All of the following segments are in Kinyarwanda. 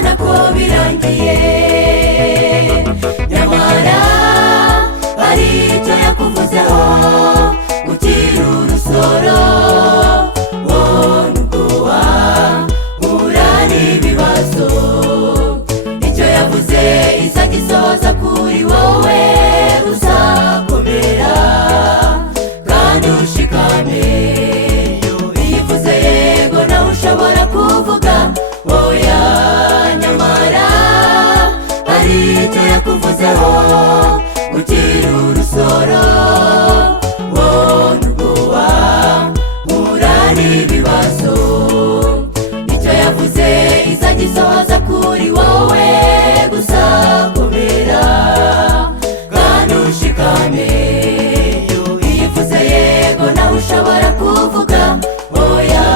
ukabona ko birangiye, nyamara hari icyo yakuvuzeho ukiri urusoro. Nubwo wahura n'ibibazo, icyo yavuze izagisohoza kuri wowe. Uzakomera kandi ushikame, iyo ivuze yego nawe ushobora kuvuga oya, nyamara hari icyo yakuvuzeho ukiri urusoro. Nubwo wahura n'ibibazo, icyo yavuze izagisohoza kuri wowe. Gusa komera kandi ushikame, iyo ivuze yego nawe ushobora kuvuga oya.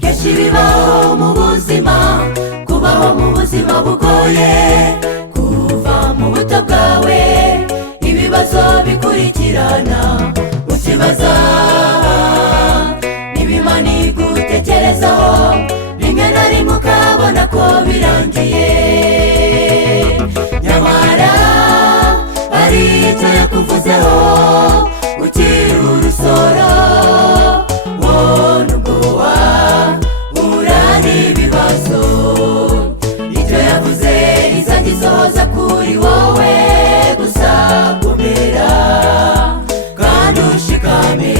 Kenshi bibaho mu buzima, kubaho mu buzima bugoye, kuva mu buto bwawe ibibazo bikurikirana, ukibaza n'ibimana igutekerezaho, rimwe na rimwe ukabona ko birangiye, nyamara hari icyo yakuvuzeho ukiri urusoro. Nubwo wahura n'ibibazo, icyo yavuze izagisohoza kuri wowe. Gusa komera kandi ushikame,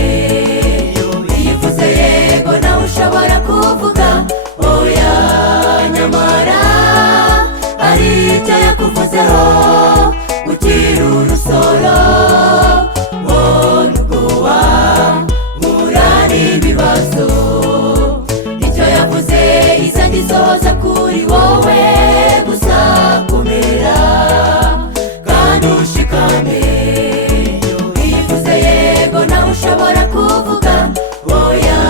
iyo ivuze yego nawe ushobora kuvuga oya, nyamara hari icyo yakuvuzeho ukiri urusoro. Nubwo wahura n'ibibazo, icyo yavuze izagisohoza kuri wowe. Gusa komera kandi ushikame, iyo ivuze yego nawe ushobora kuvuga oya.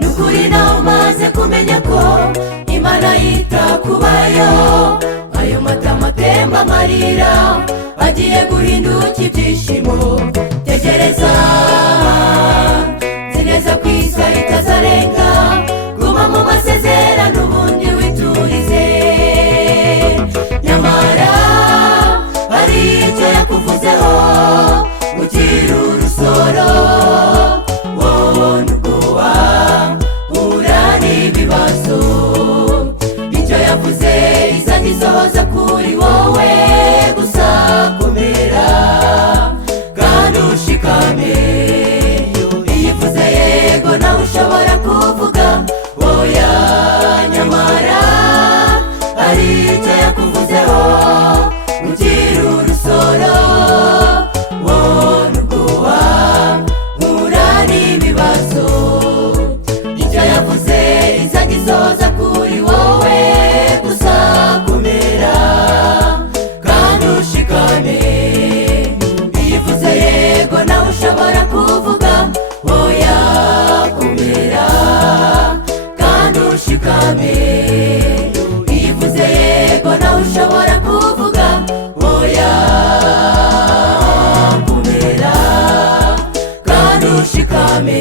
Nukuri nawe umaze kumenya ko Imana yita kubayo, ayo matama atemba amarira agiye guhinduka ibyishimo. Tegereza, nzi neza ko isaha itazarenga, guma mu masezerano ubundi witurize, nyamara hari icyo yakuvuzeho ukiri urusoro. Nubwo wahura n'ibibazo, icyo yavuze izagisohoza kuri wowe. Gusa komera kandi ushikame, iyo ivuze yego nawe ushobora kuvuga oya, nyamara hari icyo yakuvuzeho ukiri urusoro. Nubwo wahura n'ibibazo, icyo yavuze izagisohoza kuri wowe. Gusa komera kandi ushikame, iyo ivuze yego nawe ushobora kuvuga oya. Komera kandi ushikame, iyo ivuze yego nawe ushobora kuvuga oya. Komera kandi ushikame.